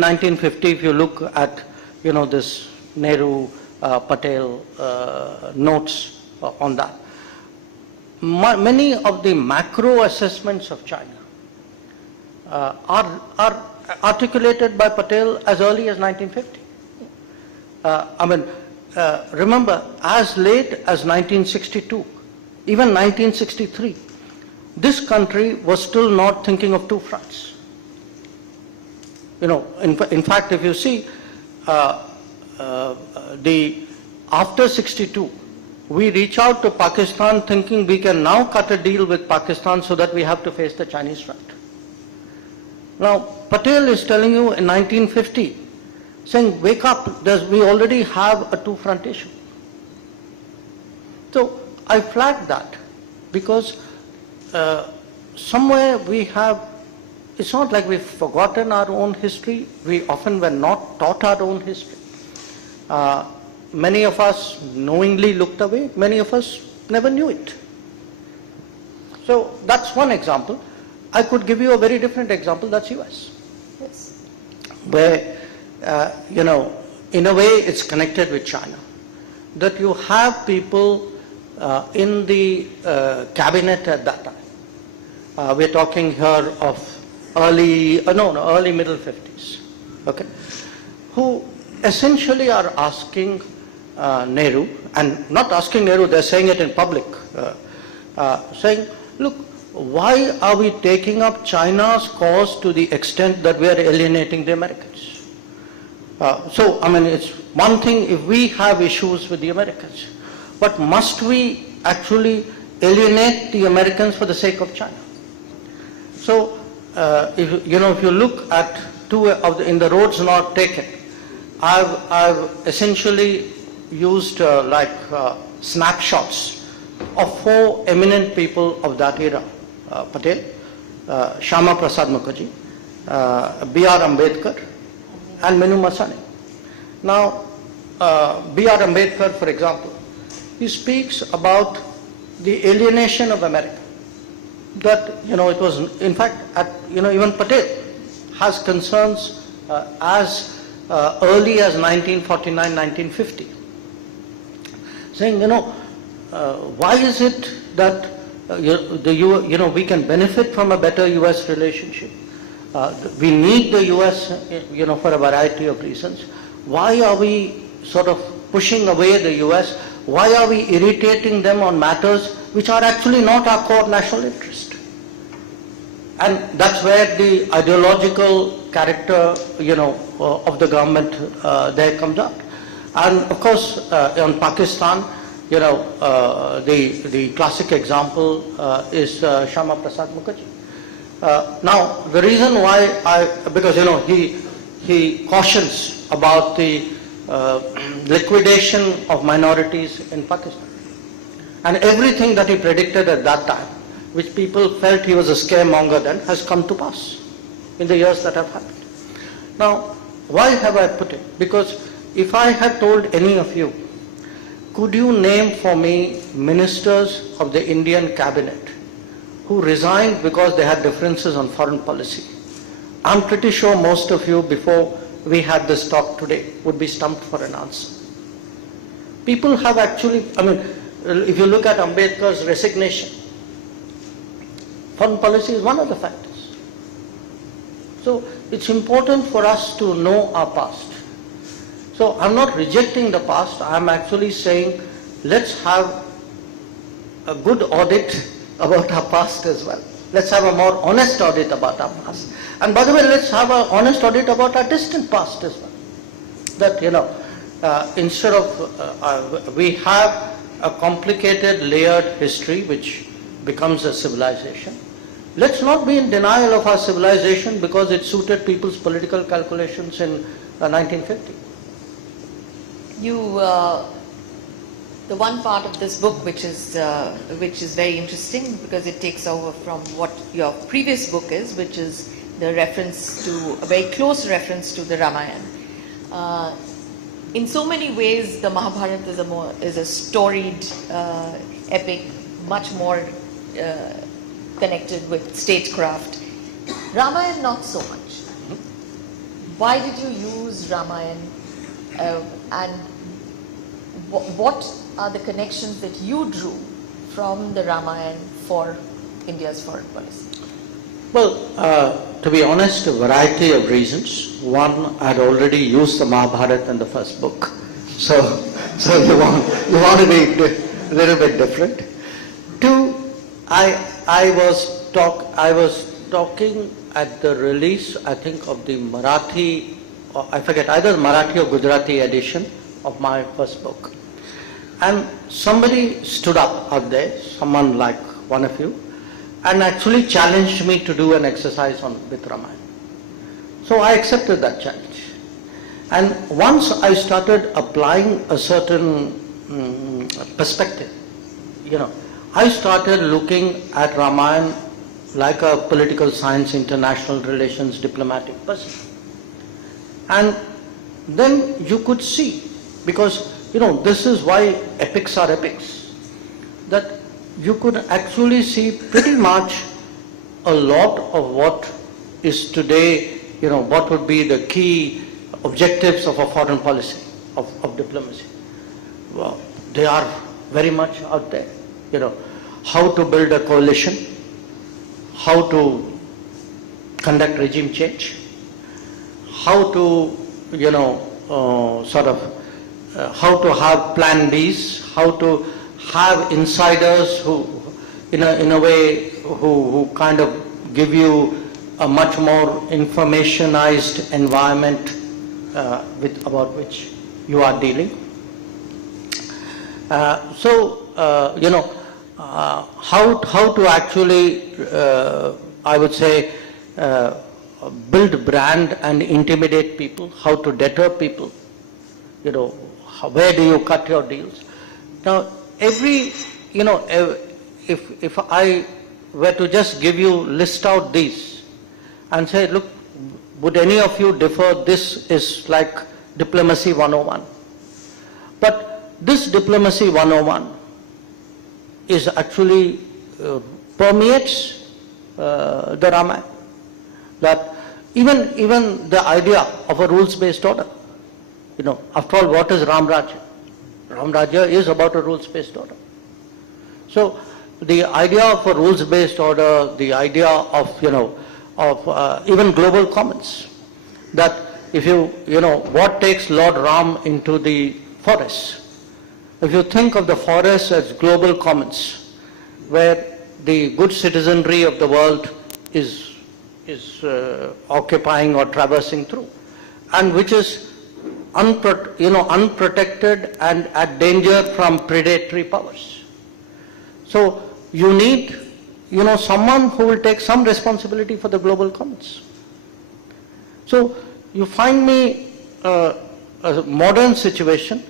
1950, if you look at, this Nehru, Patel notes on that, many of the macro assessments of China are articulated by Patel as early as 1950. Remember, as late as 1962, even 1963, this country was still not thinking of two fronts. In fact, if you see, after 62, we reach out to Pakistan thinking we can now cut a deal with Pakistan so that we have to face the Chinese threat. Now, Patel is telling you in 1950, saying, wake up, we already have a two-front issue. So, I flagged that because somewhere we have, it's not like we've forgotten our own history. We often were not taught our own history. Many of us knowingly looked away. Many of us never knew it. So that's one example. I could give you a very different example, that's US. Yes. Where, in a way it's connected with China. That you have people in the cabinet at that time. We're talking here of early middle 50s, okay, who essentially are asking Nehru, and not asking Nehru, they're saying it in public, saying, look, why are we taking up China's cause to the extent that we are alienating the Americans? It's one thing if we have issues with the Americans, but must we actually alienate the Americans for the sake of China? So, if you look at in the roads not taken, I've essentially used snapshots of four eminent people of that era: Patel, Shyama Prasad Mukherjee, B.R. Ambedkar, and Minu Masani. Now, B.R. Ambedkar, for example, he speaks about the alienation of America. That, it was, in fact, even Patel has concerns as early as 1949, 1950. Saying, why is it that, we can benefit from a better US relationship? We need the US, for a variety of reasons. Why are we sort of pushing away the US? Why are we irritating them on matters which are actually not our core national interest? And that's where the ideological character, of the government there comes out. And of course, on Pakistan, the classic example is Shyama Prasad Mukherjee. Now, the reason why because he cautions about the liquidation of minorities in Pakistan. And everything that he predicted at that time, which people felt he was a scaremonger then, has come to pass in the years that have happened. Now, why have I put it? Because if I had told any of you, could you name for me ministers of the Indian cabinet who resigned because they had differences on foreign policy? I'm pretty sure most of you, before we had this talk today, would be stumped for an answer. People have actually, if you look at Ambedkar's resignation, foreign policy is one of the factors. So it's important for us to know our past. So I'm not rejecting the past, I'm actually saying let's have a good audit about our past as well. Let's have a more honest audit about our past. And by the way, let's have an honest audit about our distant past as well. That, instead of, we have a complicated, layered history which becomes a civilization. Let's not be in denial of our civilization because it suited people's political calculations in 1950. The one part of this book which is very interesting because it takes over from what your previous book is, which is the reference to, a very close reference to the Ramayana. In so many ways, the Mahabharata is a storied epic, much more connected with statecraft. Ramayana, not so much. why did you use Ramayana, and what are the connections that you drew from the Ramayana for India's foreign policy? Well, to be honest, a variety of reasons. One, I had already used the Mahabharata in the first book, so you want to be a little bit different. Two, I was talking at the release, I think, of the Marathi, or I forget, either the Marathi or Gujarati edition of my first book. And somebody stood up out there, someone like one of you, and actually challenged me to do an exercise with Ramayana. So I accepted that challenge. And once I started applying a certain perspective, I started looking at Ramayana like a political science, international relations, diplomatic person. And then you could see, because this is why epics are epics, that you could actually see pretty much a lot of what is today, what would be the key objectives of a foreign policy, of diplomacy. Well, they are very much out there. How to build a coalition, how to conduct regime change, how to, how to have plan Bs, how to have insiders who, in a way, who kind of give you a much more informationized environment about which you are dealing. How to actually, I would say, build brand and intimidate people, how to deter people, where do you cut your deals. Now, if I were to just list out these and say, look, would any of you differ, this is like diplomacy 101. But this diplomacy 101 is actually permeates the Ramayana. That even the idea of a rules-based order, after all, what is Ram Rajya? Ram Rajya is about a rules-based order. So the idea of a rules-based order, the idea of even global commons, that if what takes Lord Ram into the forest. If you think of the forest as global commons, where the good citizenry of the world is occupying or traversing through, and which is unprotected and at danger from predatory powers. So you need, someone who will take some responsibility for the global commons. So you find me a modern situation.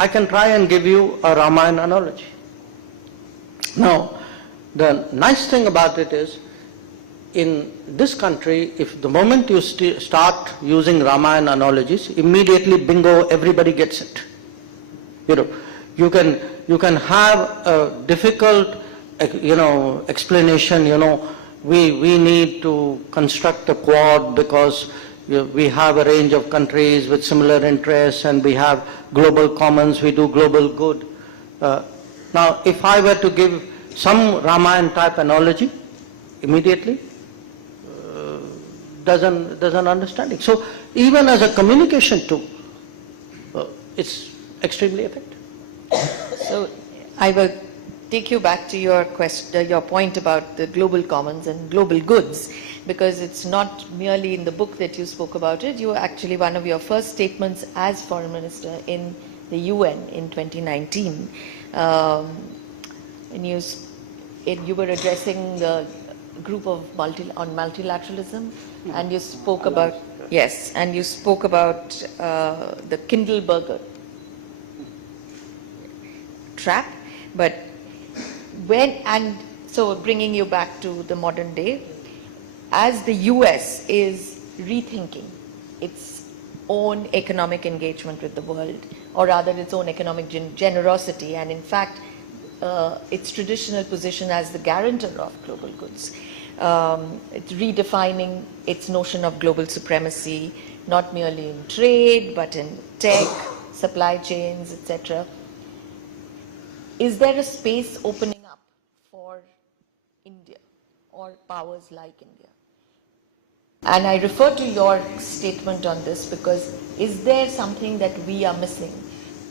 I can try and give you a Ramayana analogy. Now, the nice thing about it is, in this country, if the moment you start using Ramayana analogies, immediately bingo, everybody gets it. You can have a difficult, explanation. We need to construct a Quad because we have a range of countries with similar interests, and we have global commons. We do global good. Now, if I were to give some Ramayana type analogy, immediately doesn't understand it. So even as a communication tool, it's extremely effective. So I will take you back to your point about the global commons and global goods, because it's not merely in the book that you spoke about it. You were actually one of your first statements as foreign minister in the UN in 2019. And you were addressing the group of on multilateralism, and you spoke about the Kindleberger trap. But so bringing you back to the modern day, as the US is rethinking its own economic engagement with the world, or rather its own economic generosity, and in fact its traditional position as the guarantor of global goods, it's redefining its notion of global supremacy, not merely in trade, but in tech, supply chains, etc. Is there a space opening up for India or powers like India? And I refer to your statement on this because is there something that we are missing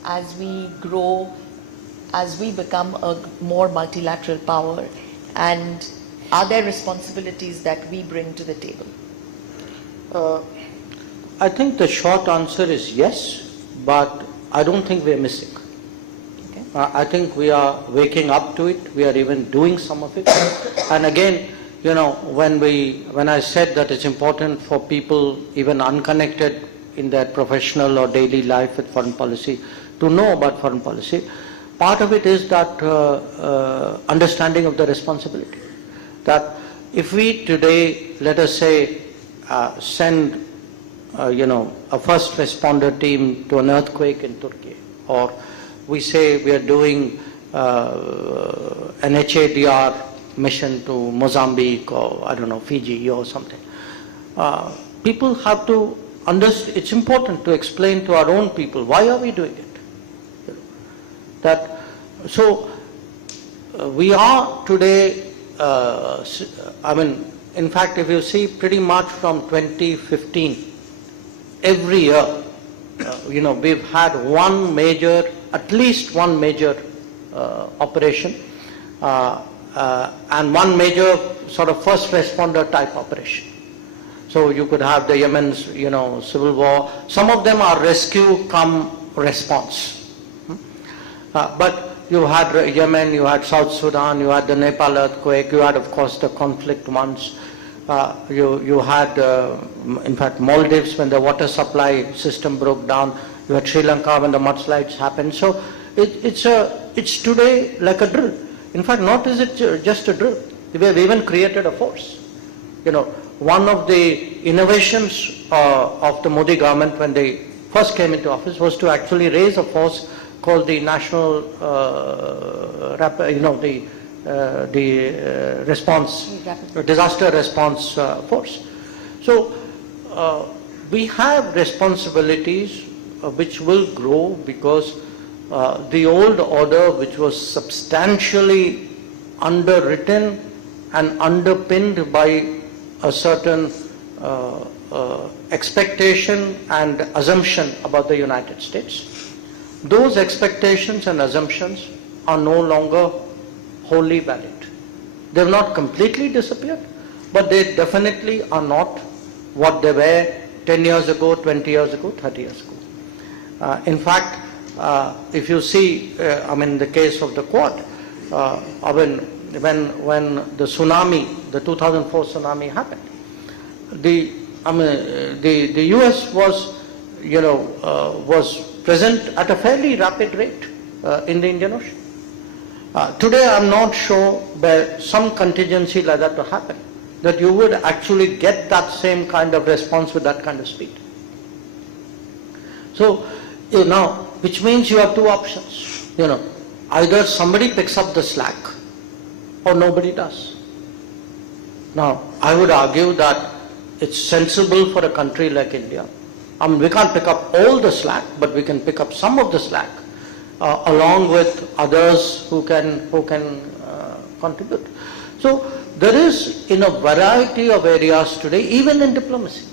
as we grow, as we become a more multilateral power, and are there responsibilities that we bring to the table? I think the short answer is yes, but I don't think we're missing. Okay. I think we are waking up to it. We are even doing some of it. And again, you know, when I said that it's important for people even unconnected in their professional or daily life with foreign policy to know about foreign policy, part of it is that understanding of the responsibility. That if we today, let us say, send a first responder team to an earthquake in Turkey, or we say we are doing an HADR mission to Mozambique or I don't know, Fiji or something. People have to understand, it's important to explain to our own people, why are we doing it? We are today, in fact, if you see pretty much from 2015, every year, we've had at least one major operation and one major sort of first responder type operation. So you could have the Yemen's, civil war. Some of them are rescue come response. But you had Yemen, you had South Sudan, you had the Nepal earthquake, you had, of course, the conflict ones. You had, in fact, Maldives when the water supply system broke down. You had Sri Lanka when the mudslides happened. So it's today like a drill. In fact, not is it just a drill. We have even created a force. One of the innovations of the Modi government when they first came into office was to actually raise a force called the National, disaster response force. So we have responsibilities which will grow because the old order, which was substantially underwritten and underpinned by a certain expectation and assumption about the United States, those expectations and assumptions are no longer wholly valid. They have not completely disappeared, but they definitely are not what they were 10 years ago, 20 years ago, 30 years ago. In fact, if you see, the case of the Quad, when the tsunami, the 2004 tsunami happened, the US was present at a fairly rapid rate in the Indian Ocean. Today, I'm not sure where some contingency like that to happen, that you would actually get that same kind of response with that kind of speed. So, now, which means you have two options. Either somebody picks up the slack or nobody does. Now, I would argue that it's sensible for a country like India. We can't pick up all the slack, but we can pick up some of the slack along with others who can contribute. So there is in a variety of areas today, even in diplomacy.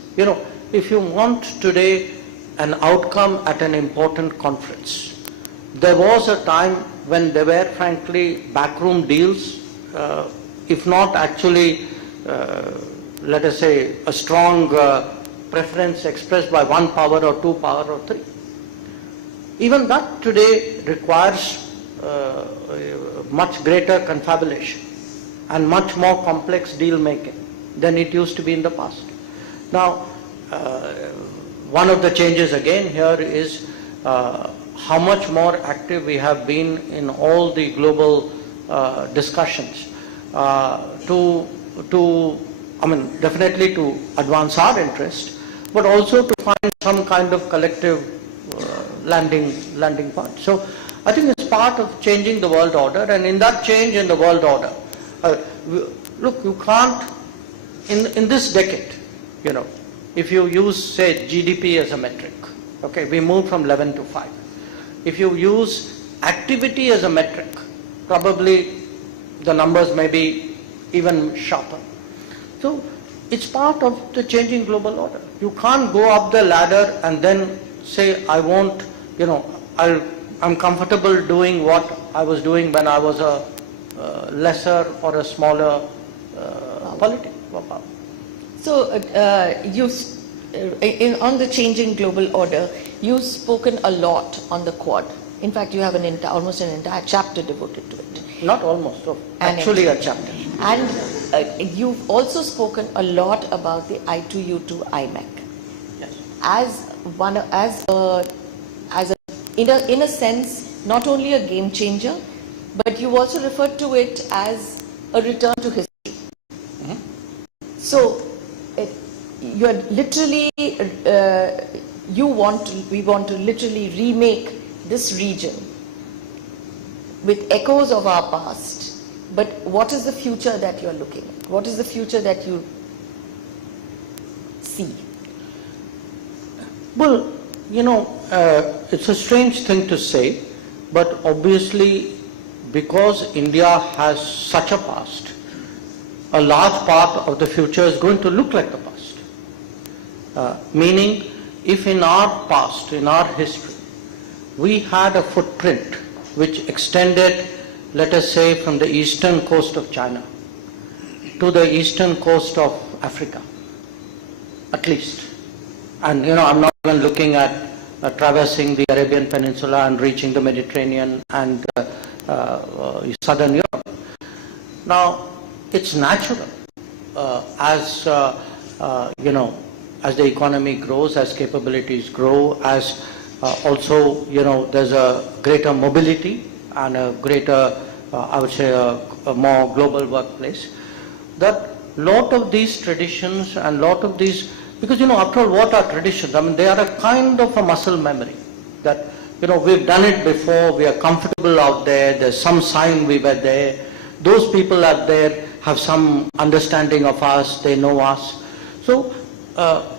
If you want today an outcome at an important conference, there was a time when there were frankly backroom deals, if not actually, let us say, a strong preference expressed by one power or two power or three. Even that today requires much greater confabulation and much more complex deal making than it used to be in the past. Now, one of the changes again here is how much more active we have been in all the global discussions definitely to advance our interest, but also to find some kind of collective landing point. So I think it's part of changing the world order, and in that change in the world order, look, you can't in this decade, you know, if you use, say, GDP as a metric, okay, we moved from 11 to 5. If you use activity as a metric, probably the numbers may be even sharper. So it's part of the changing global order. You can't go up the ladder and then say, I won't, you know, I'm comfortable doing what I was doing when I was a lesser or a smaller political power. So, on the changing global order, you've spoken a lot on the Quad. In fact, you have almost an entire chapter devoted to it. Not almost, actually a chapter. And you've also spoken a lot about the I2U2 IMEC. Yes. In a sense, not only a game changer, but you also referred to it as a return to history. Mm-hmm. So, you are literally, we want to literally remake this region with echoes of our past. But what is the future that you are looking at? What is the future that you see? Well, you know, it's a strange thing to say, but obviously because India has such a past, a large part of the future is going to look like the past. Meaning, if in our past, in our history, we had a footprint which extended, let us say, from the eastern coast of China to the eastern coast of Africa, at least. And, you know, I'm not even looking at traversing the Arabian Peninsula and reaching the Mediterranean and southern Europe. Now, it's natural as, you know, as the economy grows, as capabilities grow, as also, you know, there's a greater mobility and a greater, I would say, a more global workplace, that lot of these traditions and lot of these, because, you know, after all, what are traditions? I mean, they are a kind of a muscle memory that, you know, we've done it before, we are comfortable out there, there's some sign we were there, those people out there have some understanding of us, they know us. So,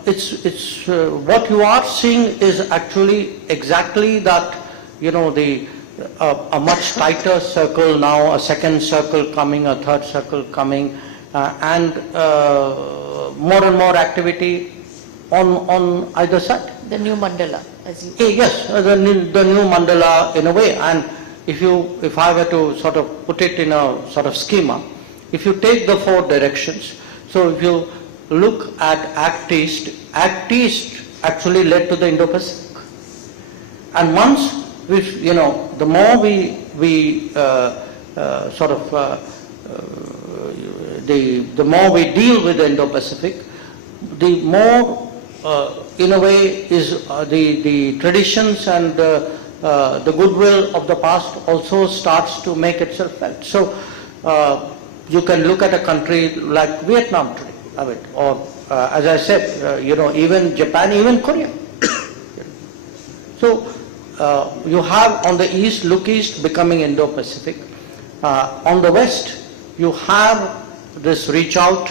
it's what you are seeing is actually exactly that, you know, a much tighter circle now, a second circle coming, a third circle coming, and more and more activity on either side. The new mandala, as you Yes, the new mandala in a way. And if I were to sort of put it in a sort of schema, if you take the four directions, so if you look at Act East actually led to the Indo-Pacific. And once we, you know, the more we sort of the more we deal with the Indo-Pacific, the more in a way is the traditions and the goodwill of the past also starts to make itself felt. So you can look at a country like Vietnam today, I mean, or as I said, you know, even Japan, even Korea. So you have on the east, look east, becoming Indo-Pacific. On the west, you have this reach out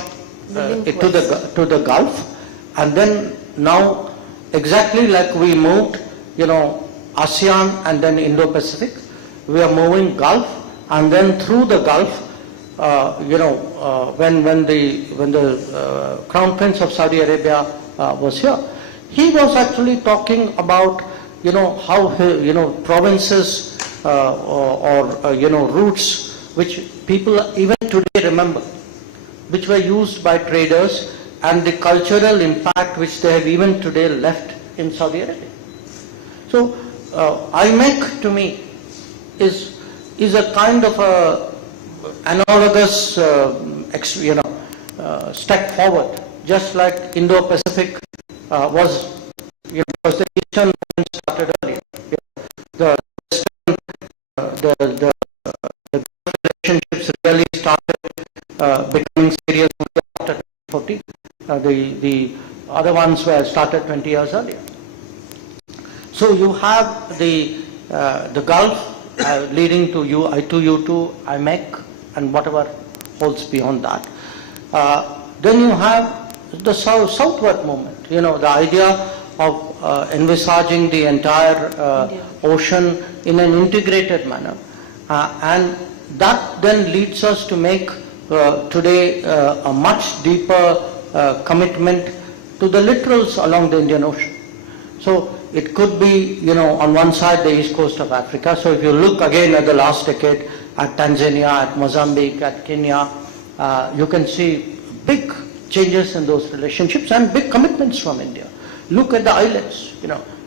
to the Gulf, and then now exactly like we moved, you know, ASEAN and then Indo-Pacific, we are moving Gulf, and then through the Gulf, you know, when the Crown Prince of Saudi Arabia was here, he was actually talking about, you know, how, you know, provinces or you know, routes which people even today remember, which were used by traders, and the cultural impact which they have even today left in Saudi Arabia. So IMEC to me is a kind of a analogous you know, step forward, just like Indo-Pacific was, you know, because the Eastern started earlier. The relationships really started becoming serious after 2014. The other ones were started 20 years earlier. So you have the Gulf leading to I2U2, IMEC, and whatever holds beyond that. Then you have the southward movement, the idea of envisaging the entire ocean in an integrated manner. And that then leads us to make today a much deeper commitment to the littorals along the Indian Ocean. So it could be, on one side the east coast of Africa. So if you look again at the last decade, at Tanzania, at Mozambique, at Kenya, you can see big changes in those relationships and big commitments from India. Look at the islands,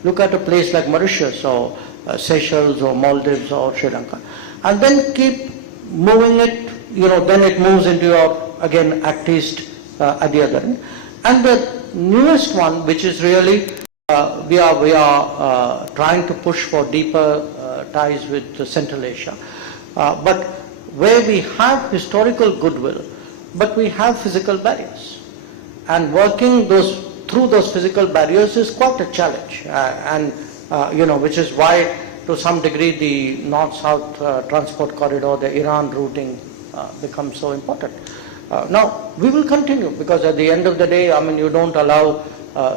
look at a place like Mauritius or Seychelles or Maldives or Sri Lanka. And then keep moving it, then it moves into your, again, Act East at the other end. And the newest one, which is really, we are trying to push for deeper ties with Central Asia. But where we have historical goodwill, but we have physical barriers. And working through those physical barriers is quite a challenge. Which is why, to some degree, the north-south transport corridor, the Iran routing becomes so important. Now, we will continue, because at the end of the day, you don't allow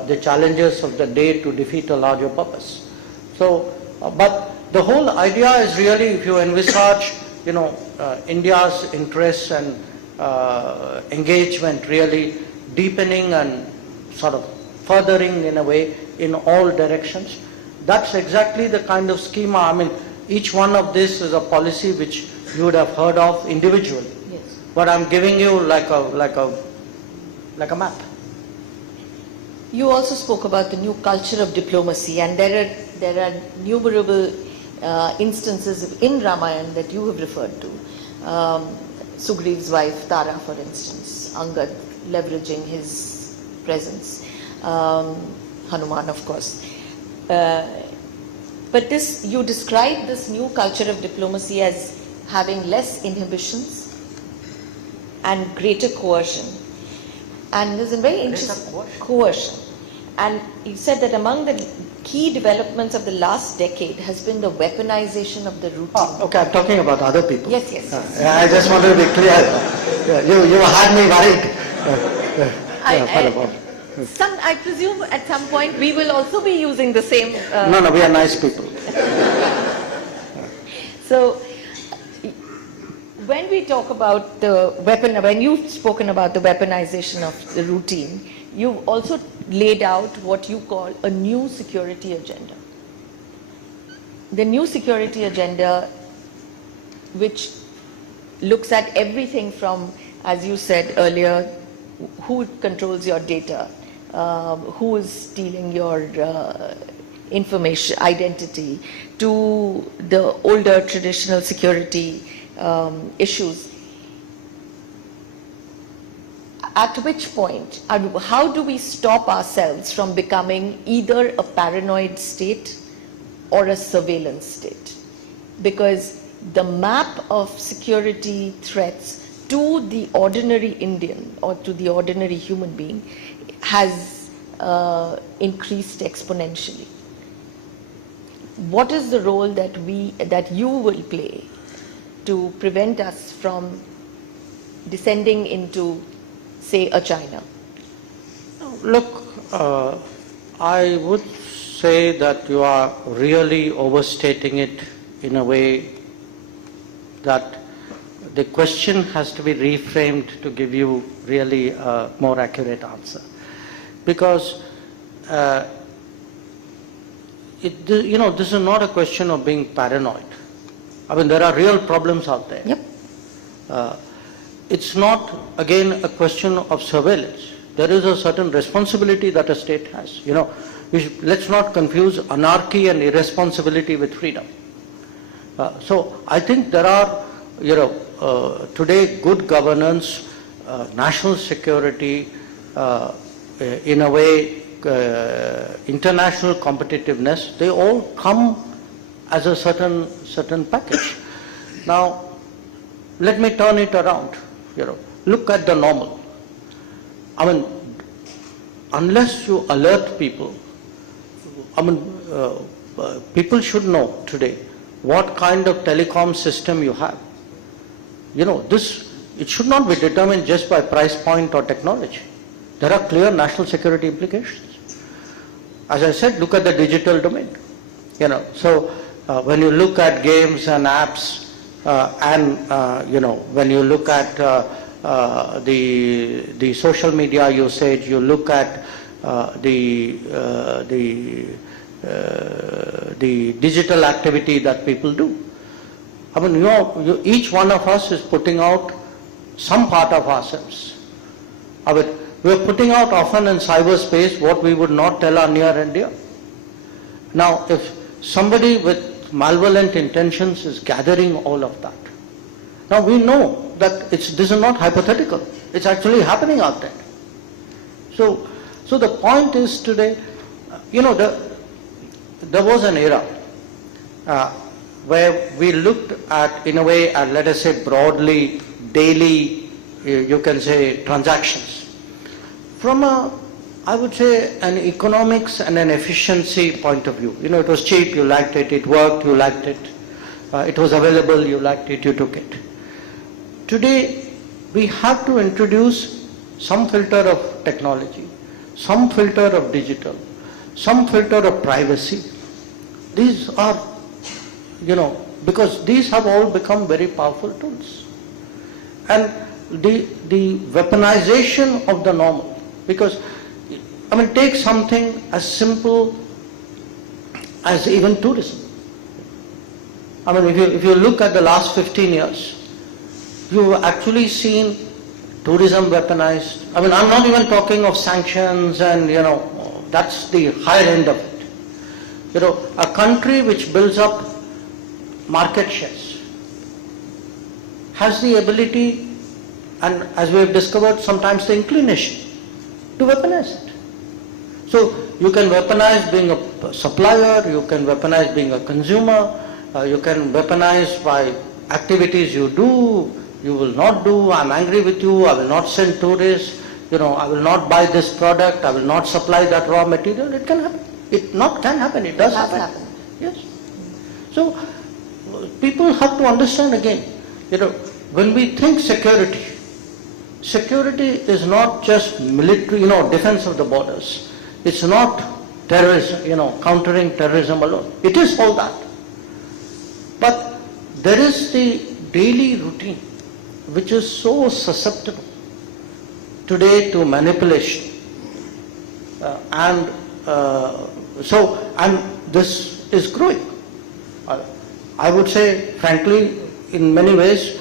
the challenges of the day to defeat a larger purpose. So, but the whole idea is really, if you envisage, India's interests and engagement really deepening and sort of furthering in a way in all directions, that's exactly the kind of schema. Each one of this is a policy which you would have heard of individually. Yes. But I'm giving you like a map. You also spoke about the new culture of diplomacy, and there are innumerable instances in Ramayana that you have referred to. Sugriva's wife Tara, for instance, Angad leveraging his presence, Hanuman, of course. But you describe this new culture of diplomacy as having less inhibitions and greater coercion. And there's a very interesting coercion. And you said that among the key developments of the last decade has been the weaponization of the routine. Okay, I'm talking about other people. Yes. I just wanted to be clear. You had me worried. I presume at some point we will also be using the same... No, we are nice people. So, when we talk about when you've spoken about the weaponization of the routine, you've also laid out what you call a new security agenda. The new security agenda, which looks at everything from, as you said earlier, who controls your data, who is stealing your information, identity, to the older traditional security issues. At which point, how do we stop ourselves from becoming either a paranoid state or a surveillance state? Because the map of security threats to the ordinary Indian or to the ordinary human being has increased exponentially. What is the role that you will play to prevent us from descending into, say, a China? Look, I would say that you are really overstating it in a way that the question has to be reframed to give you really a more accurate answer. Because, this is not a question of being paranoid. There are real problems out there. Yep. It's not, again, a question of surveillance. There is a certain responsibility that a state has. Let's not confuse anarchy and irresponsibility with freedom. So I think there are, today good governance, national security, in a way, international competitiveness, they all come as a certain package. Now, let me turn it around. Look at the normal. Unless you alert people, people should know today what kind of telecom system you have. it should not be determined just by price point or technology. There are clear national security implications. As I said, look at the digital domain. So when you look at games and apps, when you look at the social media usage, you look at the digital activity that people do. I mean, each one of us is putting out some part of ourselves. I mean, we are putting out often in cyberspace what we would not tell our near and dear. Now, if somebody with malevolent intentions is gathering all of that, now we know that this is not hypothetical. It's actually happening out there. So the point is today, there was an era where we looked at, in a way, let us say broadly, daily, you can say, transactions. From I would say, an economics and an efficiency point of view. It was cheap, you liked it, it worked, you liked it, it was available, you liked it, you took it. Today, we have to introduce some filter of technology, some filter of digital, some filter of privacy. These are, because these have all become very powerful tools. And the weaponization of the normal, because, take something as simple as even tourism. If you look at the last 15 years, you've actually seen tourism weaponized. I'm not even talking of sanctions and, that's the higher end of it. A country which builds up market shares has the ability, and as we have discovered, sometimes the inclination to weaponize it. So you can weaponize being a supplier, you can weaponize being a consumer, you can weaponize by activities you do, you will not do, I'm angry with you, I will not send tourists, I will not buy this product, I will not supply that raw material. It can happen. It not can happen, it does happen. Yes. So people have to understand again, when we think security, security is not just military, defense of the borders. It's not terrorism, countering terrorism alone. It is all that. But there is the daily routine, which is so susceptible today to manipulation. And this is growing. I would say, frankly, in many ways,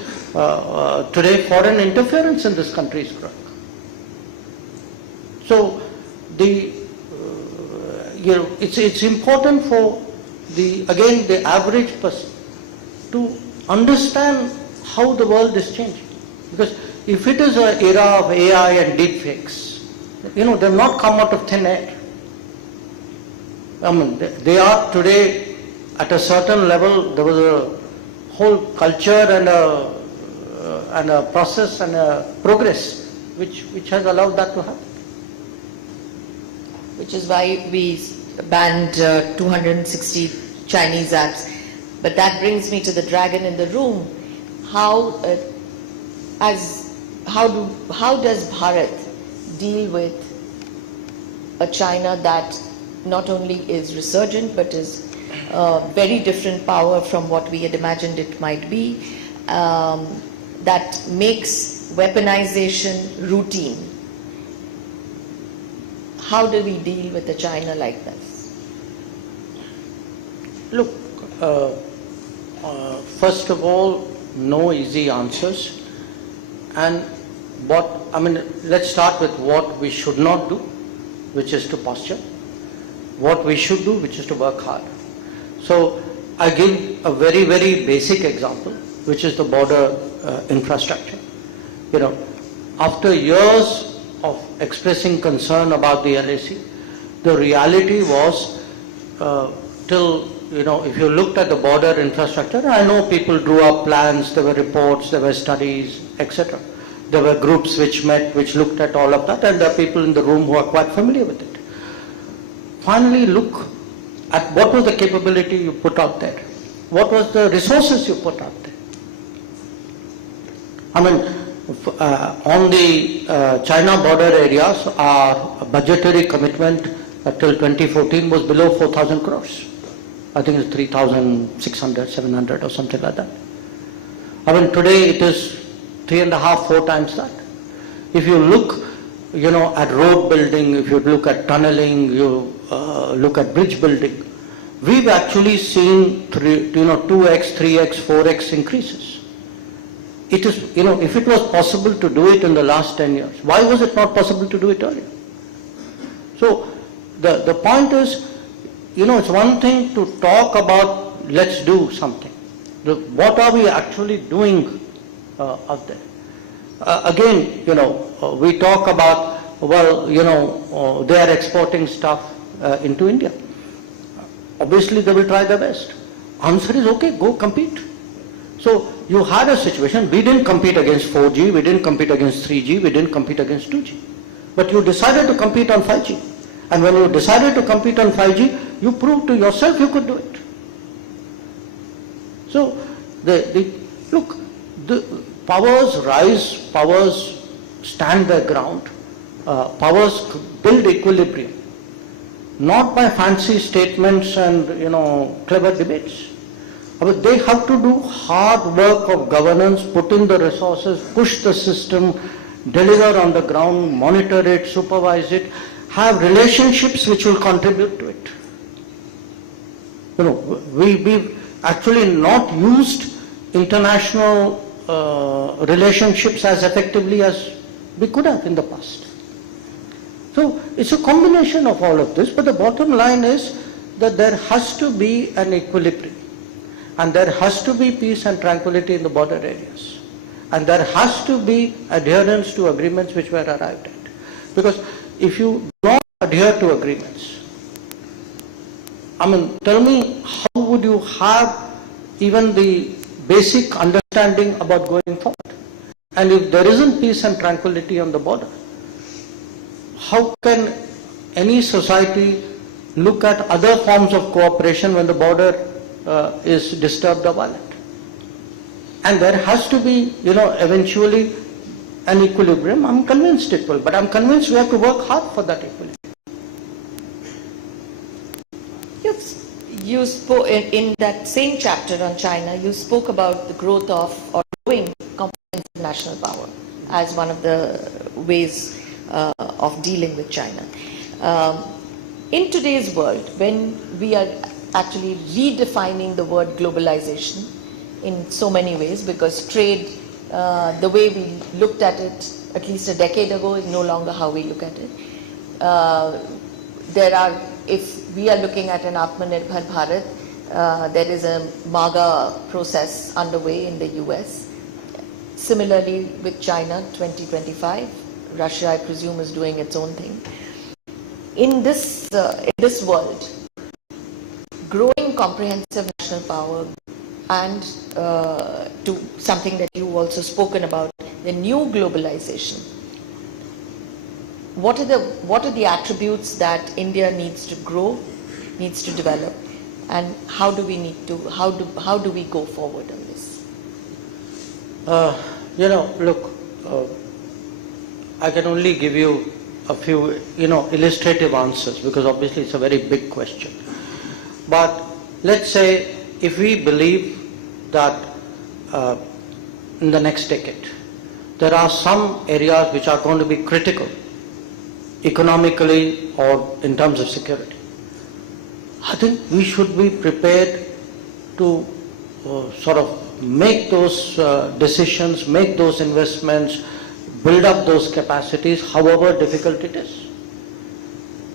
today foreign interference in this country is growing. So it's important for the average person to understand how the world is changing. Because if it is an era of AI and deepfakes, they have not come out of thin air. They are today at a certain level. There was a whole culture and a process and a progress which has allowed that to happen. Which is why we banned 260 Chinese apps. But that brings me to the dragon in the room. How does Bharat deal with a China that not only is resurgent but is a very different power from what we had imagined it might be, that makes weaponization routine? How do we deal with a China like this? Look, first of all, no easy answers. And let's start with what we should not do, which is to posture. What we should do, which is to work hard. So I give a very, very basic example, which is the border infrastructure. After years of expressing concern about the LAC, the reality was if you looked at the border infrastructure, I know people drew up plans, there were reports, there were studies, etc. There were groups which met, which looked at all of that, and there are people in the room who are quite familiar with it. Finally, look at what was the capability you put out there. What was the resources you put out there? on the China border areas, our budgetary commitment till 2014 was below 4,000 crores. I think it's 3,600, 700 or something like that. I mean, today it is 3.5, 4 times that. If you look, at road building, if you look at tunneling, you look at bridge building, we've actually seen 2x, 3x, 4x increases. It is, if it was possible to do it in the last 10 years, why was it not possible to do it earlier? So the point is, it's one thing to talk about, let's do something. What are we actually doing out there? Again, we talk about, they are exporting stuff into India. Obviously, they will try their best. Answer is, okay, go compete. So you had a situation, we didn't compete against 4G, we didn't compete against 3G, we didn't compete against 2G. But you decided to compete on 5G. And when you decided to compete on 5G, you proved to yourself you could do it. So, look, the powers rise, powers stand their ground, powers build equilibrium, not by fancy statements and, clever debates. But they have to do hard work of governance, put in the resources, push the system, deliver on the ground, monitor it, supervise it, have relationships which will contribute to it. We've actually not used international relationships as effectively as we could have in the past. So it's a combination of all of this, but the bottom line is that there has to be an equilibrium, and there has to be peace and tranquility in the border areas, and there has to be adherence to agreements which were arrived at. Because if you do not adhere to agreements, tell me, how would you have even the basic understanding about going forward? And if there isn't peace and tranquility on the border, how can any society look at other forms of cooperation when the border is disturbed or violent? And there has to be, eventually an equilibrium. I'm convinced it will, but I'm convinced we have to work hard for that equilibrium. You spoke in that same chapter on China, you spoke about the growth of or growing comprehensive national power as one of the ways of dealing with China. In today's world, when we are actually redefining the word globalization in so many ways, because trade, the way we looked at it at least a decade ago, is no longer how we look at it. If we are looking at an Atmanirbhar Bharat, there is a MAGA process underway in the US. Similarly with China, 2025, Russia, I presume, is doing its own thing. In this world, growing comprehensive national power and to something that you've also spoken about, the new globalization. What are the attributes that India needs to grow, needs to develop, and how do we go forward on this? Look, I can only give you a few, illustrative answers, because obviously it's a very big question. But let's say if we believe that in the next decade, there are some areas which are going to be critical economically or in terms of security, I think we should be prepared to sort of make those decisions, make those investments, build up those capacities, however difficult it is.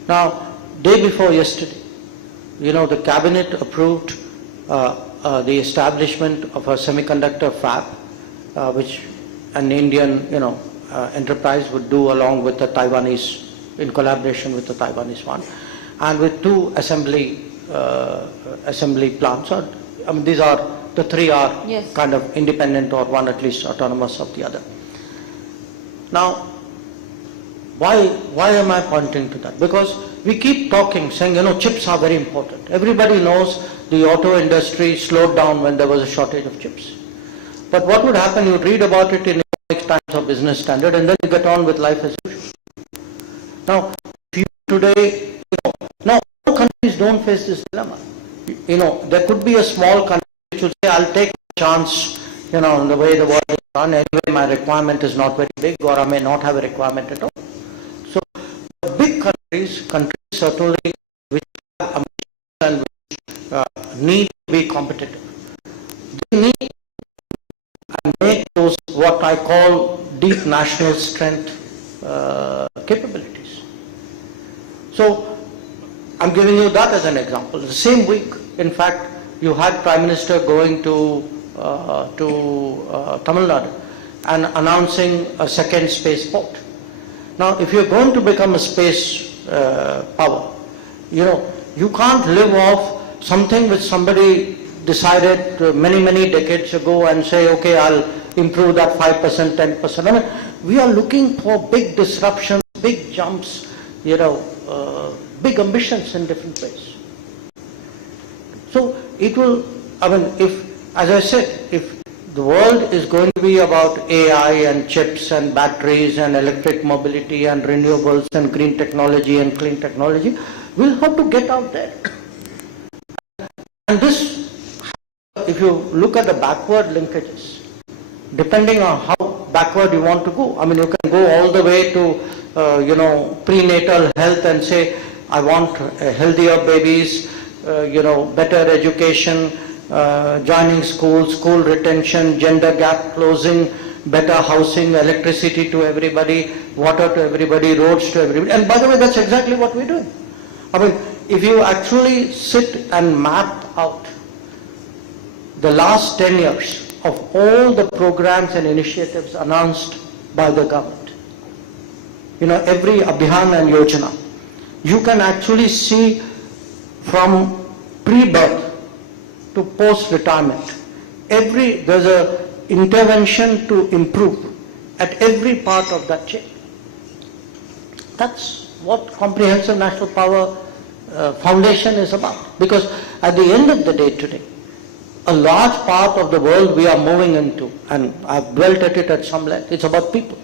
Now, day before yesterday, the cabinet approved the establishment of a semiconductor fab, which an Indian, enterprise would do along with the Taiwanese, in collaboration with the Taiwanese one, and with 2 assembly plants. These are, the 3 are yes, kind of independent, or one at least autonomous of the other. Now, why am I pointing to that? Because we keep talking, saying, chips are very important. Everybody knows the auto industry slowed down when there was a shortage of chips. But what would happen, you'd read about it in economics Times or Business Standard, and then you get on with life as usual. Now, if you today, now all countries don't face this dilemma. There could be a small country which would say, I'll take a chance, in the way the world is run, anyway my requirement is not very big, or I may not have a requirement at all. So, the big countries certainly which have ambition and which need to be competitive, they need and make those what I call deep national strength capabilities. So, I'm giving you that as an example. The same week, in fact, you had Prime Minister going to Tamil Nadu and announcing a second spaceport. Now, if you're going to become a space power, you can't live off something which somebody decided many decades ago and say, okay, I'll improve that 5%, 10%. I mean, we are looking for big disruptions, big jumps, big ambitions in different ways. So it will, as I said, if the world is going to be about AI and chips and batteries and electric mobility and renewables and green technology and clean technology, we'll have to get out there. And this, if you look at the backward linkages, depending on how backward you want to go, you can go all the way to, prenatal health and say, I want healthier babies, better education, joining schools, school retention, gender gap closing, better housing, electricity to everybody, water to everybody, roads to everybody. And by the way, that's exactly what we're doing. If you actually sit and map out the last 10 years of all the programs and initiatives announced by the government, every Abhiyan and Yojana, you can actually see from pre-birth to post-retirement, there's a intervention to improve at every part of that chain. That's what Comprehensive National Power Foundation is about. Because at the end of the day today, a large part of the world we are moving into, and I've dwelt at it at some length, it's about people.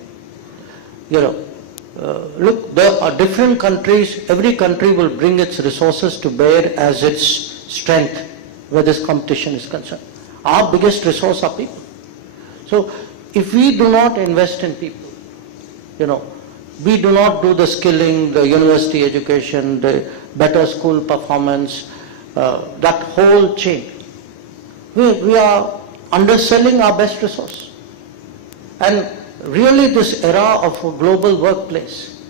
Look, there are different countries, every country will bring its resources to bear as its strength where this competition is concerned. Our biggest resource are people. So, if we do not invest in people, we do not do the skilling, the university education, the better school performance, that whole chain, we are underselling our best resource. And really this era of a global workplace,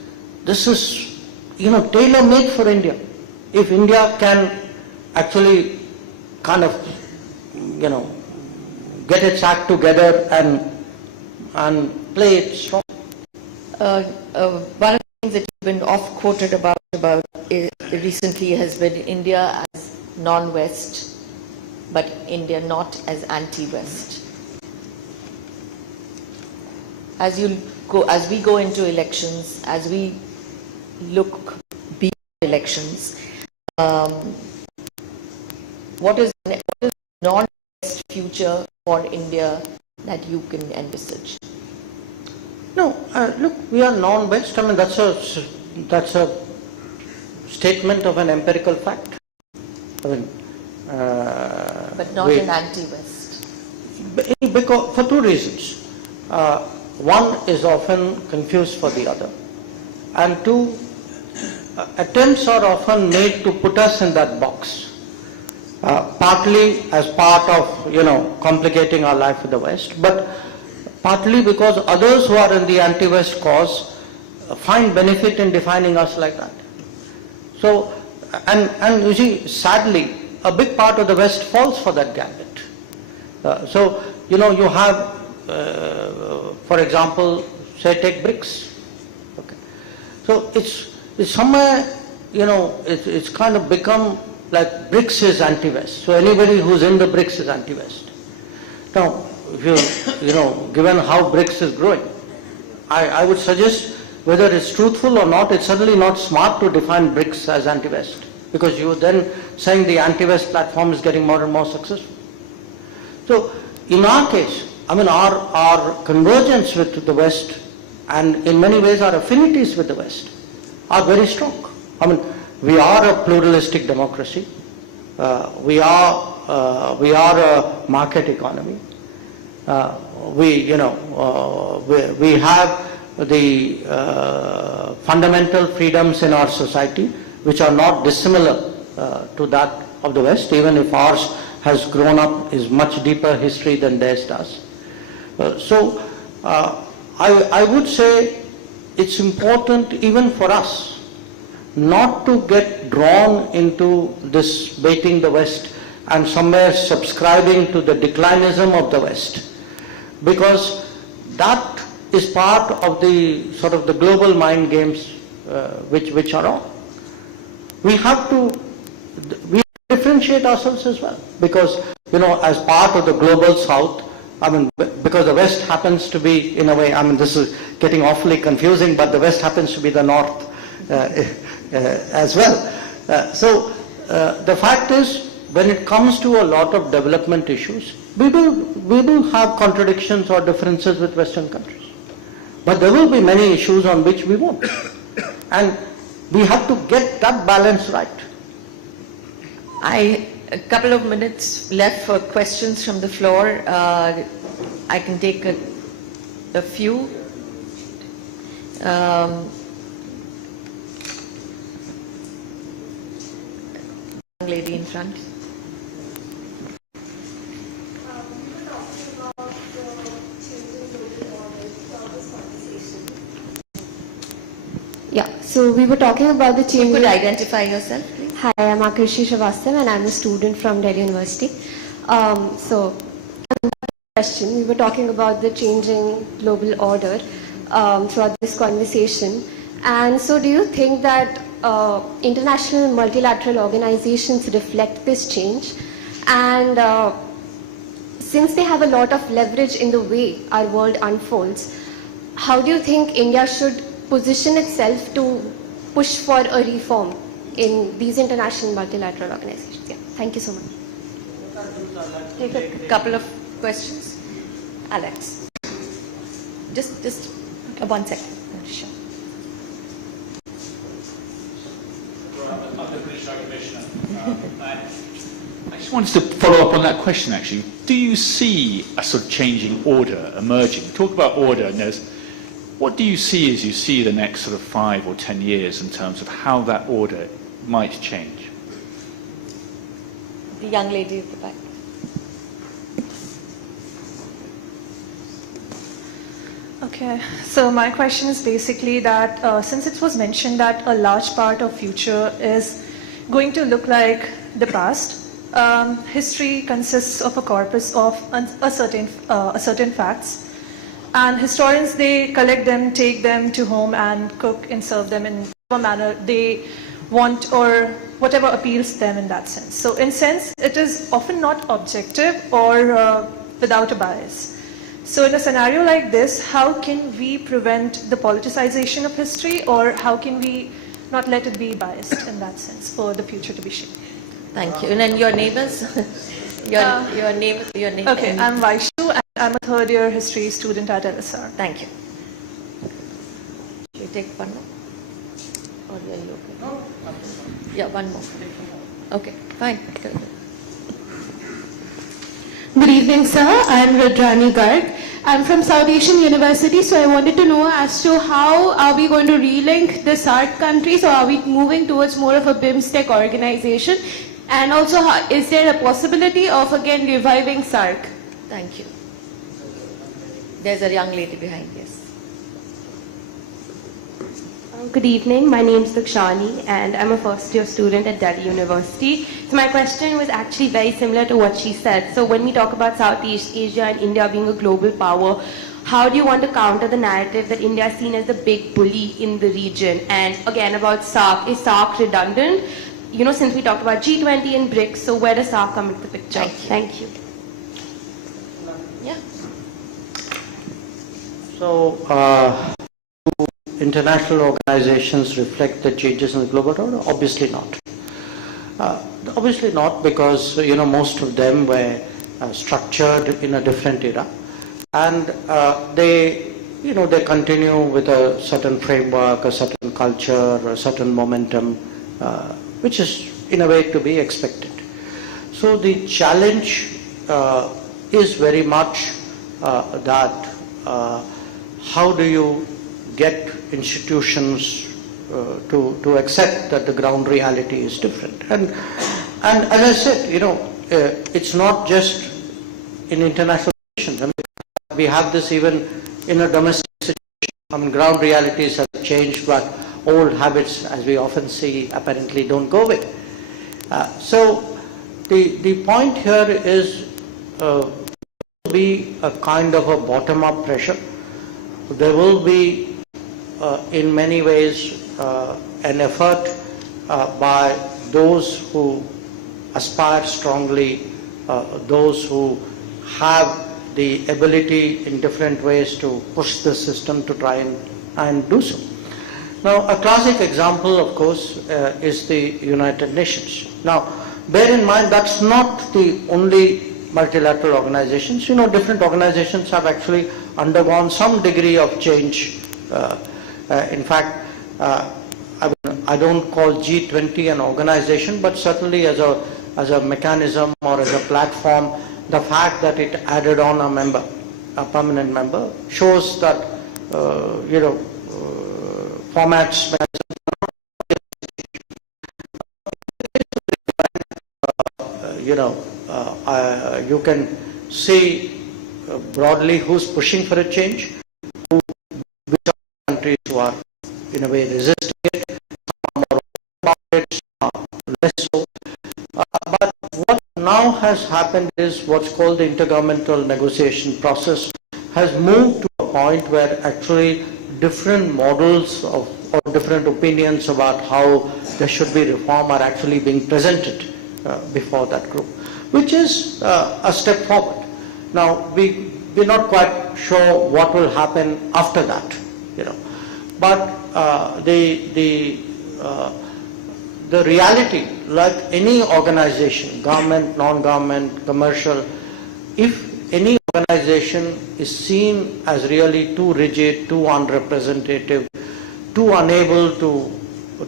this is, tailor-made for India. If India can actually kind of, get its act together and play it strong. One of the things that you've been oft-quoted about recently has been India as non-West, but India not as anti-West. As we go into elections, as we look beyond elections, what is non-West future for India that you can envisage? No, look, we are non-West. That's a statement of an empirical fact. But not an anti-West. Because for two reasons. One is often confused for the other, and two, attempts are often made to put us in that box, partly as part of complicating our life with the West, but partly because others who are in the anti-West cause find benefit in defining us like that. So, and you see, sadly, a big part of the West falls for that gambit. So, you have for example, say take BRICS. Okay. So it's somewhere, it's kind of become like BRICS is anti-West. So anybody who's in the BRICS is anti-West. Now, if given how BRICS is growing, I would suggest whether it's truthful or not, it's certainly not smart to define BRICS as anti-West, because you're then saying the anti-West platform is getting more and more successful. So in our case, I mean, our convergence with the West and in many ways our affinities with the West are very strong. I mean, we are a pluralistic democracy. We are a market economy. We have the fundamental freedoms in our society which are not dissimilar to that of the West, even if ours has grown up, is much deeper history than theirs does. So I would say it's important even for us not to get drawn into this baiting the West and somewhere subscribing to the declinism of the West, because that is part of the sort of the global mind games which are on. We have to differentiate ourselves as well, because as part of the global South, I mean, because the West happens to be, in a way, I mean, this is getting awfully confusing, but the West happens to be the North as well. So the fact is, when it comes to a lot of development issues, we will have contradictions or differences with Western countries. But there will be many issues on which we won't. And we have to get that balance right. A couple of minutes left for questions from the floor. I can take a few. Lady in front. Yeah, so we were talking about the change. You could identify yourself, please. Hi, I'm Akarshi Srivastav and I'm a student from Delhi University. So, question, we were talking about the changing global order throughout this conversation. And so do you think that international multilateral organizations reflect this change? And since they have a lot of leverage in the way our world unfolds, how do you think India should position itself to push for a reform in these international multilateral organizations? Yeah, thank you so much. Take a couple of questions. Alex. Just 1 second. Sure. I just wanted to follow up on that question actually. Do you see a sort of changing order emerging? Talk about order, and what do you see as you see the next sort of 5 or 10 years in terms of how that order might change? The young lady at the back. Okay, so my question is basically that since it was mentioned that a large part of future is going to look like the past, history consists of a corpus of certain facts, and historians, they collect them, take them to home and cook and serve them in whatever manner they want or whatever appeals to them in that sense. So in sense, it is often not objective or without a bias. So in a scenario like this, how can we prevent the politicization of history, or how can we not let it be biased in that sense for the future to be shaped? Thank you. And then your neighbors? your name. Okay, I'm Vaishu and I'm a third year history student at LSR. Thank you. Should we take one more? Or are you okay? No. Yeah, one more. Okay, fine. Good evening, sir. I'm Rudrani Garg. I'm from South Asian University, so I wanted to know as to how are we going to relink the SAARC countries, or are we moving towards more of a BIMSTEC organization? And also, is there a possibility of again reviving SAARC? Thank you. There's a young lady behind, yes. Good evening, my name is Dakshani and I'm a first year student at Delhi University. So my question was actually very similar to what she said. So when we talk about Southeast Asia and India being a global power, how do you want to counter the narrative that India is seen as the big bully in the region? And again about SAARC, is SAARC redundant? You know, since we talked about G20 and BRICS, so where does SAARC come into the picture? Thank you. Yeah. So, international organizations reflect the changes in the global order? Obviously not. Obviously not, because most of them were structured in a different era. and they continue with a certain framework, a certain culture, a certain momentum, which is in a way to be expected. So the challenge is very much that how do you get institutions to accept that the ground reality is different. And as I said, it's not just in international relations. I mean, we have this even in a domestic situation. I mean, ground realities have changed, but old habits, as we often see, apparently don't go away. So the point here is be a kind of a bottom-up pressure. There will be, in many ways, an effort by those who aspire strongly, those who have the ability in different ways to push the system to try and do so. Now, a classic example, of course, is the United Nations. Now, bear in mind that's not the only multilateral organizations. Different organizations have actually undergone some degree of change. In fact, I don't call G20 an organization, but certainly as a mechanism or as a platform, the fact that it added on a member, a permanent member, shows that formats. You can see broadly who's pushing for a change, which are countries who are in a way resisting it, some are about it, some less so. But what now has happened is what's called the intergovernmental negotiation process has moved to a point where actually different models or different opinions about how there should be reform are actually being presented before that group, which is a step forward. Now, we're not quite sure what will happen after that, but the reality, like any organization, government, non-government, commercial, if any organization is seen as really too rigid, too unrepresentative, too unable to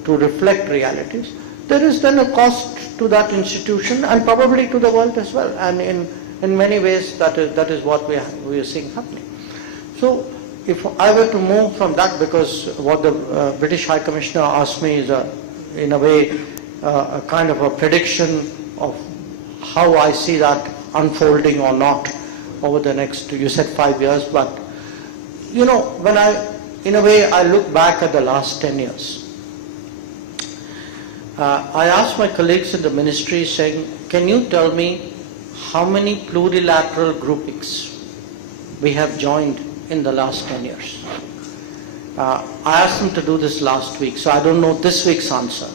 reflect realities, there is then a cost to that institution and probably to the world as well. And in many ways, that is what we are seeing happening. So, if I were to move from that, because what the British High Commissioner asked me is in a way a kind of a prediction of how I see that unfolding or not over the next, you said 5 years, but when in a way I look back at the last 10 years, I asked my colleagues in the ministry saying, can you tell me how many plurilateral groupings we have joined in the last 10 years? I asked them to do this last week, so I don't know this week's answer.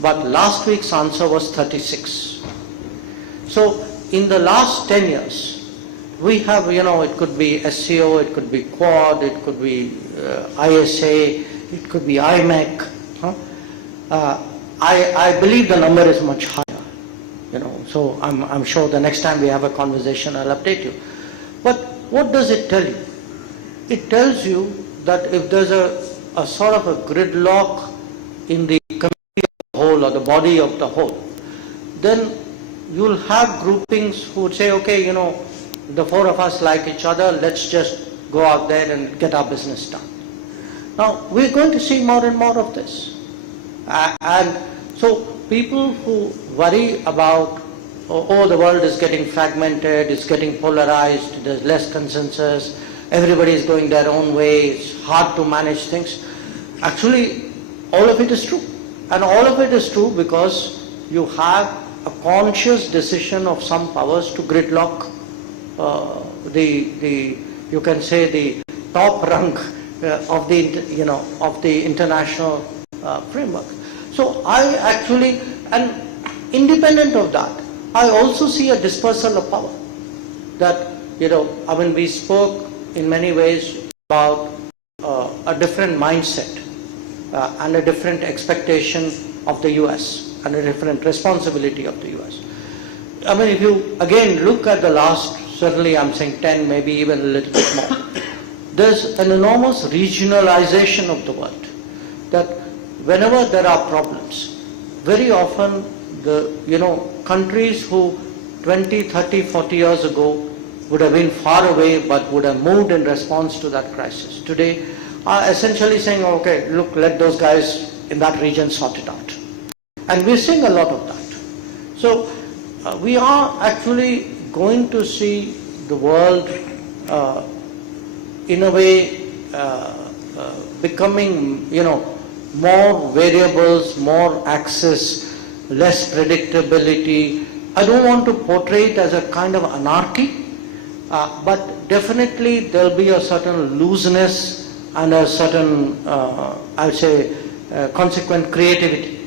But last week's answer was 36. So in the last 10 years, we have, it could be SCO, it could be Quad, it could be ISA, it could be IMEC. I believe the number is much higher, so I'm sure the next time we have a conversation I'll update you. But what does it tell you? It tells you that if there's a sort of a gridlock in the community of the whole or the body of the whole, then you'll have groupings who would say, okay, the four of us like each other, let's just go out there and get our business done. Now, we're going to see more and more of this. And so people who worry about, oh, the world is getting fragmented, it's getting polarized, there's less consensus, everybody is going their own way, it's hard to manage things. Actually, all of it is true. And all of it is true because you have a conscious decision of some powers to gridlock you can say the top rung of the international framework. So I actually, and independent of that, I also see a dispersal of power. That, we spoke in many ways about a different mindset and a different expectation of the US and a different responsibility of the US. If you again look at the last certainly I'm saying 10, maybe even a little bit more. There's an enormous regionalization of the world, that whenever there are problems, very often countries who 20, 30, 40 years ago would have been far away but would have moved in response to that crisis, today are essentially saying, okay, look, let those guys in that region sort it out. And we're seeing a lot of that. So we are actually going to see the world in a way becoming, more variables, more access, less predictability. I don't want to portray it as a kind of anarchy, but definitely there'll be a certain looseness and a certain, I would say, consequent creativity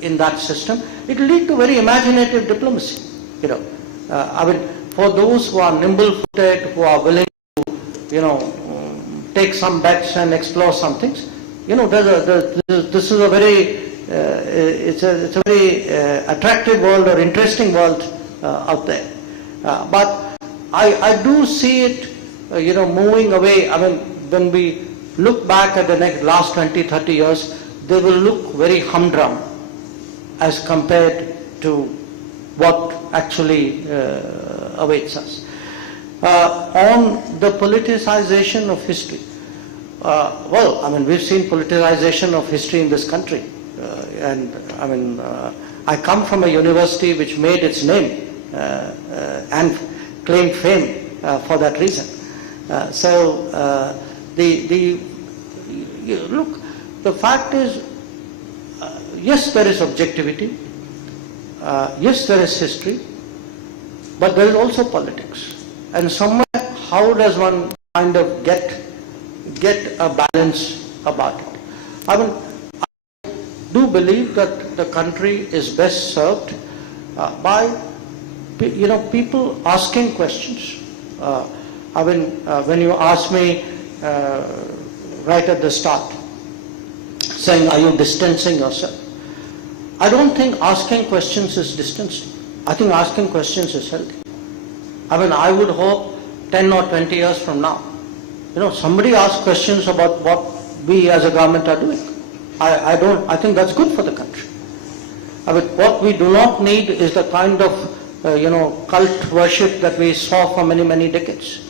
in that system. It will lead to very imaginative diplomacy. I mean, for those who are nimble-footed, who are willing to, take some bets and explore some things, this is a very, it's a very attractive world or interesting world out there. But I do see it, moving away. I mean, when we look back at the last 20, 30 years, they will look very humdrum as compared to what actually awaits us. On the politicization of history, well, I mean, we've seen politicization of history in this country. And I mean, I come from a university which made its name and claimed fame for that reason. Look, the fact is, yes, there is objectivity, yes, there is history, but there is also politics. And somewhere, how does one kind of get a balance about it? I mean, I do believe that the country is best served by, people asking questions. I mean, when you asked me right at the start, saying, are you distancing yourself? I don't think asking questions is distancing. I think asking questions is healthy. I mean, I would hope 10 or 20 years from now, somebody asks questions about what we as a government are doing. I think that's good for the country. I mean, what we do not need is the kind of, cult worship that we saw for many, many decades.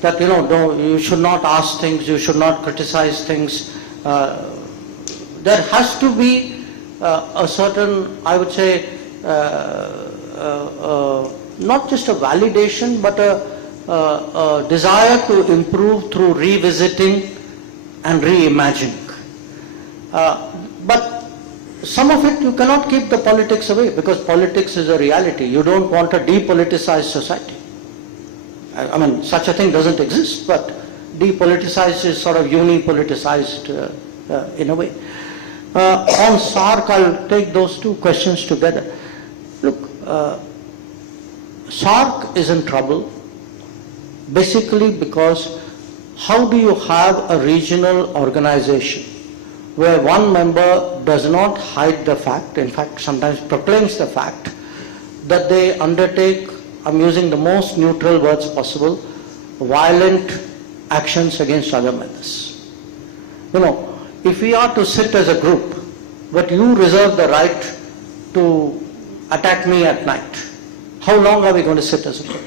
That, you should not ask things, you should not criticize things. There has to be a certain, I would say, not just a validation, but a desire to improve through revisiting and reimagining. But some of it you cannot keep the politics away, because politics is a reality. You don't want a depoliticized society. I mean, such a thing doesn't exist, but depoliticized is sort of uni-politicized in a way. On SARC, I'll take those two questions together. Look, SARC is in trouble basically because how do you have a regional organization where one member does not hide the fact, in fact sometimes proclaims the fact, that they undertake, I'm using the most neutral words possible, violent actions against other members. If we are to sit as a group, but you reserve the right to attack me at night, how long are we going to sit as a group?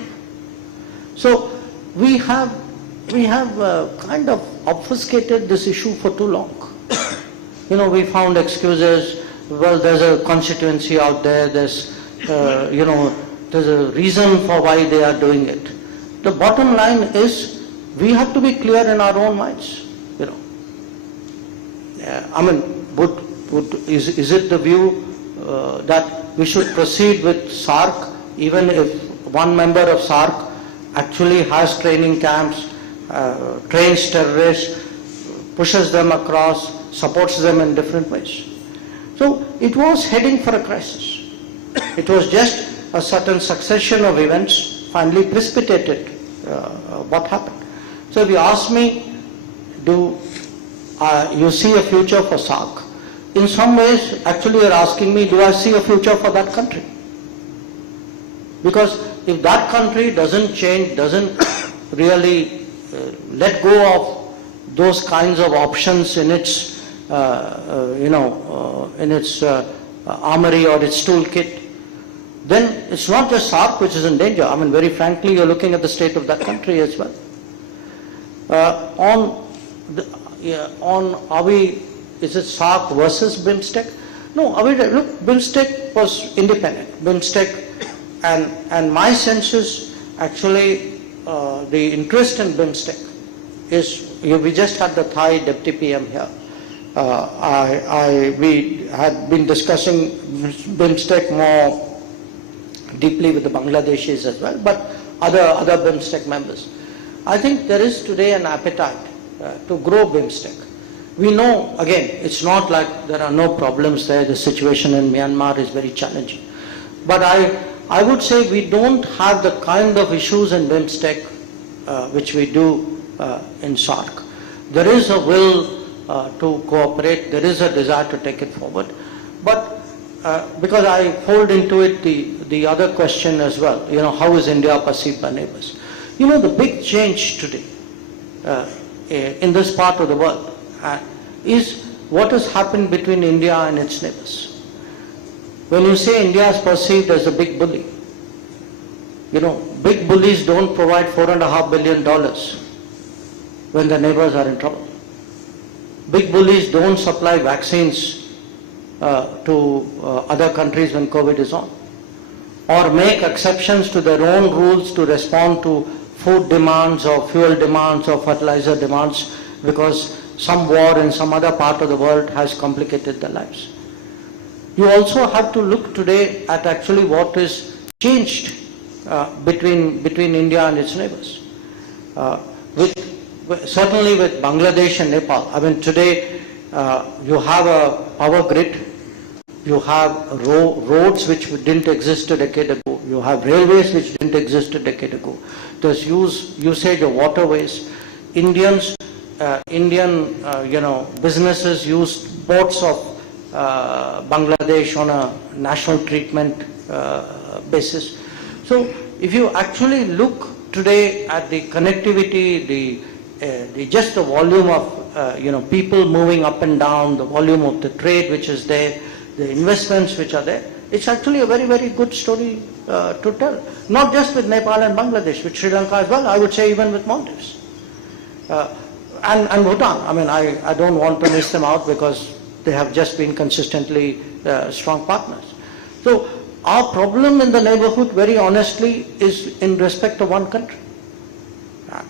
So we have kind of obfuscated this issue for too long. We found excuses. Well, there's a constituency out there. There's there's a reason for why they are doing it. The bottom line is we have to be clear in our own minds. I mean, is it the view that we should proceed with SARC even if one member of SARC actually has training camps, trains terrorists, pushes them across, supports them in different ways? So it was heading for a crisis. It was just a certain succession of events finally precipitated what happened. So if you ask me, do you see a future for SARC? In some ways, actually you're asking me, do I see a future for that country? Because if that country doesn't change, doesn't really let go of those kinds of options in its, in its armory or its toolkit, then it's not just SARC which is in danger. I mean, very frankly, you're looking at the state of that country as well. Is it SARC versus BIMSTEC? No, look, BIMSTEC was independent. BIMSTEC, and my sense is actually the interest in BIMSTEC is, we just had the Thai Deputy PM here. We had been discussing BIMSTEC more deeply with the Bangladeshis as well, but other BIMSTEC members. I think there is today an appetite to grow BIMSTEC. We know, again, it's not like there are no problems there. The situation in Myanmar is very challenging. But I would say we don't have the kind of issues in BIMSTEC which we do in SARC. There is a will to cooperate. There is a desire to take it forward. But because I fold into it the other question as well, how is India perceived by neighbors? The big change today in this part of the world is what has happened between India and its neighbors. When you say India is perceived as a big bully, big bullies don't provide $4.5 billion when the neighbors are in trouble. Big bullies don't supply vaccines to other countries when COVID is on, or make exceptions to their own rules to respond to food demands or fuel demands or fertilizer demands because some war in some other part of the world has complicated their lives. You also have to look today at actually what is changed between India and its neighbors. Certainly with Bangladesh and Nepal, I mean today you have a power grid, you have roads which didn't exist a decade ago, you have railways which didn't exist a decade ago, there's usage of waterways. Indian businesses use ports of Bangladesh on a national treatment basis. So if you actually look today at the connectivity, just the volume of people moving up and down, the volume of the trade which is there, the investments which are there, it's actually a very, very good story to tell. Not just with Nepal and Bangladesh, with Sri Lanka as well, I would say even with Maldives. And Bhutan, I mean, I don't want to miss them out because they have just been consistently strong partners. So our problem in the neighborhood, very honestly, is in respect of one country.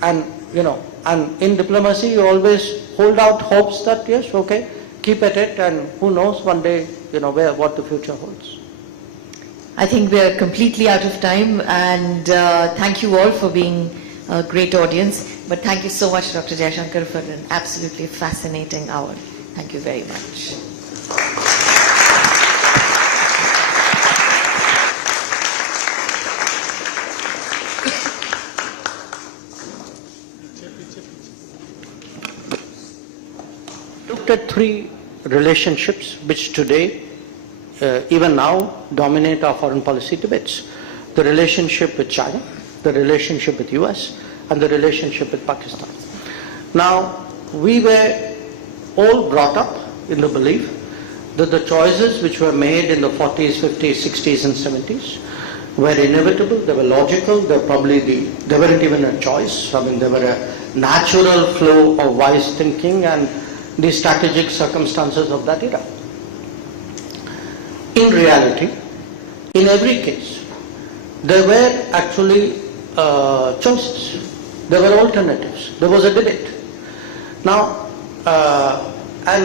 And in diplomacy, you always hold out hopes that yes, okay, keep at it, and who knows one day, what the future holds. I think we are completely out of time, and thank you all for being a great audience. But thank you so much, Dr. Jaishankar, for an absolutely fascinating hour. Thank you very much. Looked at three relationships which today, even now, dominate our foreign policy debates. The relationship with China, the relationship with US, and the relationship with Pakistan. Now, we were all brought up in the belief that the choices which were made in the 40s, 50s, 60s and 70s were inevitable, they were logical, they weren't even a choice. I mean, they were a natural flow of wise thinking and the strategic circumstances of that era. In reality, in every case, there were actually choices. There were alternatives. There was a debate. Now,